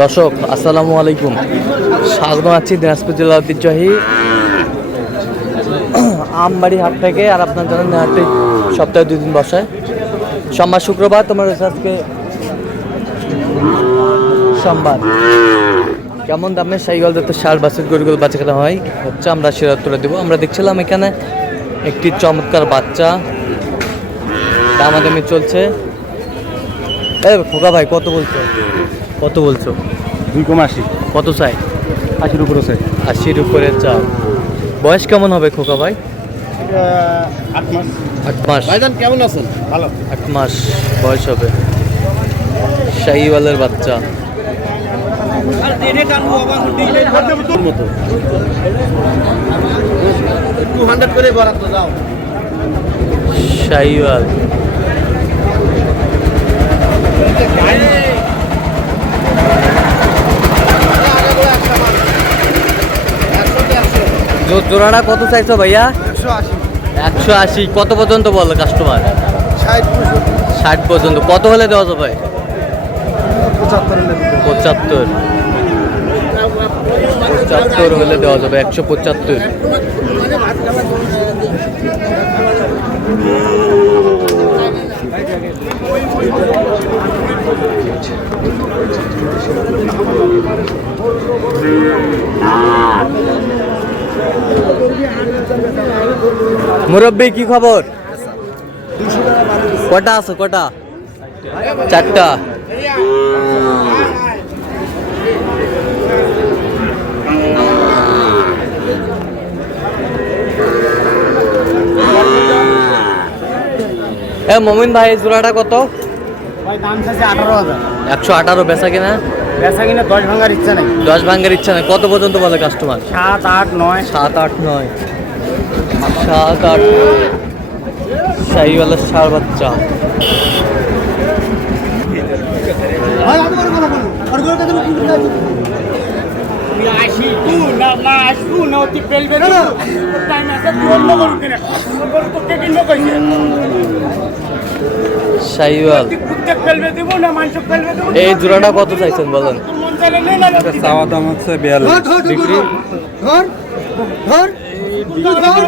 দর্শক আসসালামু আলাইকুম, স্বাগত আছি দিনাজপুর জেলার ঐতিহ্যবাহী আমবাড়ি হাট থেকে। আর আপনার জানেন হাটটি সপ্তাহে 2 দিন বসায়, সোমবার শুক্রবার। তোমার আজকে সোমবার। কেমন দামে সাইকেল যাতে সার বাসের গরুগুলো বাচ্চা কেনা হয় হচ্ছে আমরা সেরা তুলে দেবো। আমরা দেখছিলাম এখানে একটি চমৎকার বাচ্চা দামাদামি চলছে। খোকা ভাই কত বলছো? 2,80। কত চাই? 80-র উপরে চাই। 80-র উপরে চাই। বয়স কেমন হবে খোকা ভাই? 8 মাস। 8 মাস। ভাইজান কেমন আছেন? ভালো। 8 মাস বয়স হবে। শাহিওয়ালের বাচ্চা। মতো 200 করে বরাদ্দ দাও। শাহিওয়াল জোড়াটা কত চাইছো ভাইয়া? 180। কত পর্যন্ত বলো কাস্টমার? 60 পর্যন্ত। কত হলে দেওয়া যাবে? 75 হলে দেওয়া যাবে। 175। মুরব্বী কি খবর? কটা আছে? কটা? 4টা। মমিন ভাই জোড়াটা কত? ভাই দাম চাইছে 18,000। 118 বেচা কিনা? 10 ভাঙার ইচ্ছা নাই। 10 ভাঙার ইচ্ছা নেই। কত পর্যন্ত বলে কাস্টমার? 7, 8, 9। 7, 8, 9। 7, 8। শাহিওয়ালের ষাঁড় বাচ্চা। শাহিওয়াল এই জোড়াটা কত চাইছেন বলেন? চাওয়া দাম হচ্ছে 42। বিক্রি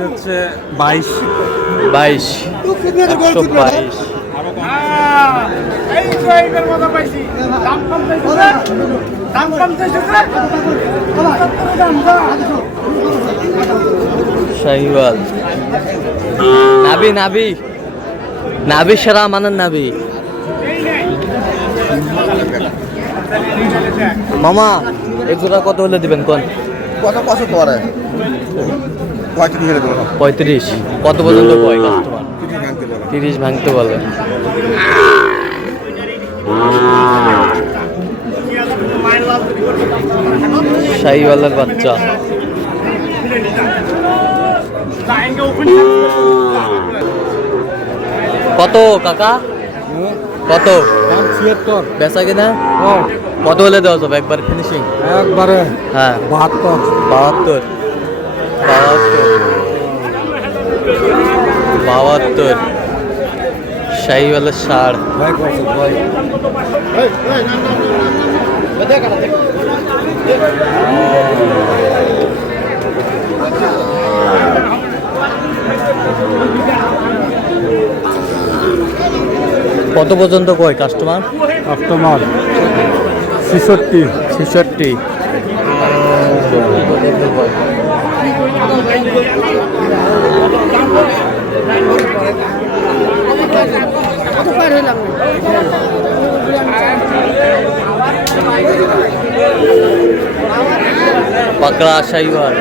হচ্ছে 22। 22। 122। শাহিওয়াল নাভি নাভি নাভি সেরা মানের নাভি। মামা এই জোড়া কত হলে দিবেন কোন? কত করে? 35। কত পর্যন্ত কয় কাস্টমার? 30 ভাঙতে বলে। শাহিওয়ালের বাচ্চা। কত কাকা? কত? 76। বেচা কিনা কত হলে দেওয়া যাবে একবার ফিনিশিং? একবারে হ্যাঁ 72। 72। শাহিওয়ালের ষাঁড়। কত পর্যন্ত কয় কাস্টমার? 66। পাকড়া শাহিওয়াল।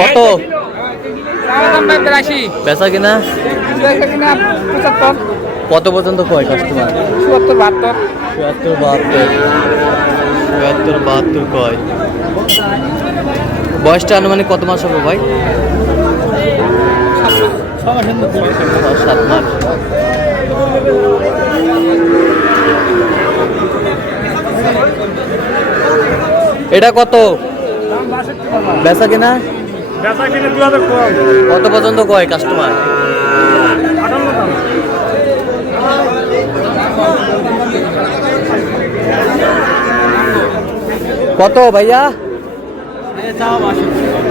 কত? বেচা কিনা? কত পর্যন্ত কয় কাস্টমার? 72 কয়। বয়সটা আনুমানিক কত মাস হবে ভাই? 7 মাস। এটা কত? বেচা কিনা বেচা কিনে 2000 কম। কত পর্যন্ত কয় কাস্টমার? 58 দাম। কত ভাইয়া?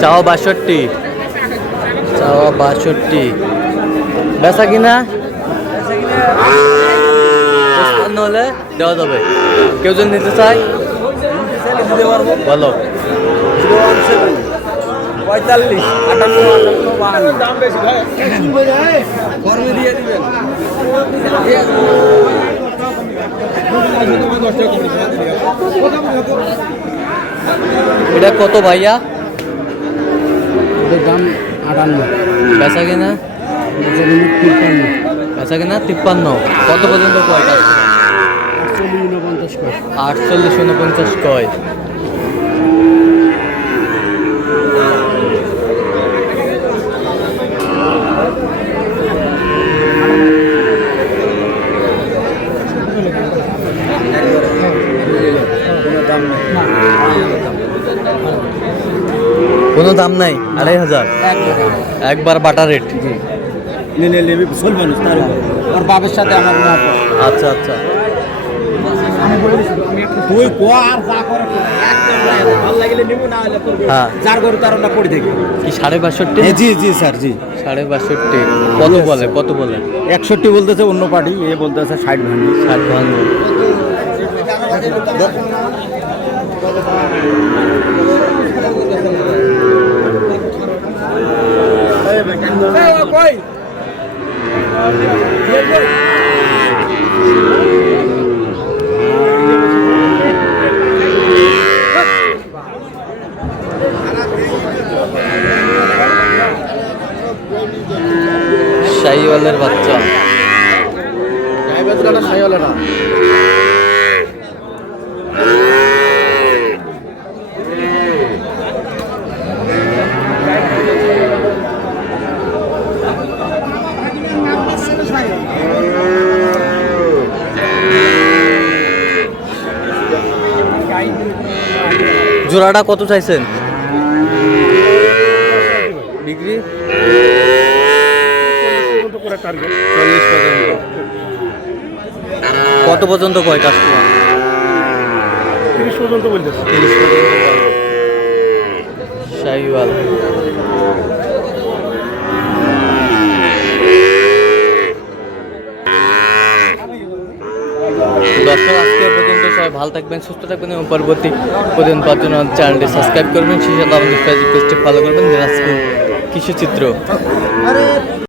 চাও 62, চাও 62। বেচা কিনা 55 হলে দেওয়া যাবে। কেউ যদি নিতে চায় বলো। 45, 58, 52 দাম বেশি ভাই। কর্মে দিয়ে দিবেন। এটা কত ভাইয়া? এটার দাম 58, বেচা কিনা? বেচা কিনা 53। কত পর্যন্ত কয় কাস্টমার? 48, 49 কয়। কোনো দাম নাই? 2500 একবার বাটা রেট। নিলে নেবে সোল মানুষ তার উপর ওর বাবার সাথে আমার মহব্বত। আচ্ছা আচ্ছা। তুই কোয়া আর যা করে ভালো লাগলে নিব না হলে তোর হ্যাঁ। যার গরু তার না পড়ে দেখি। কি 62.5? জি জি স্যার জি। 62.5 কত বলে? কত বলে? 61 বলতেছে অন্য পার্টি, এ বলতেছে 60 ভাঙি। 60 ভাঙবো। শাহিওয়ালের বাচ্চা। জোড়াটা কত চাইছেন বিক্রি? 40 পর্যন্ত। কত পর্যন্ত কয় কাস্টমার? 30 পর্যন্ত বলতেছে। 30 পর্যন্ত কয়। শাহিওয়াল। দর্শক আজকে পর্যন্ত সবাই ভালো থাকবেন, সুস্থ থাকবেন এবং পরবর্তী পর্যন্ত পাওয়ার জন্য চ্যানেলটি সাবস্ক্রাইব করবেন, সেই সাথে আমাদের ফেসবুক পেজটি ফলো করবেন। দিনাজপুর কৃষি চিত্র।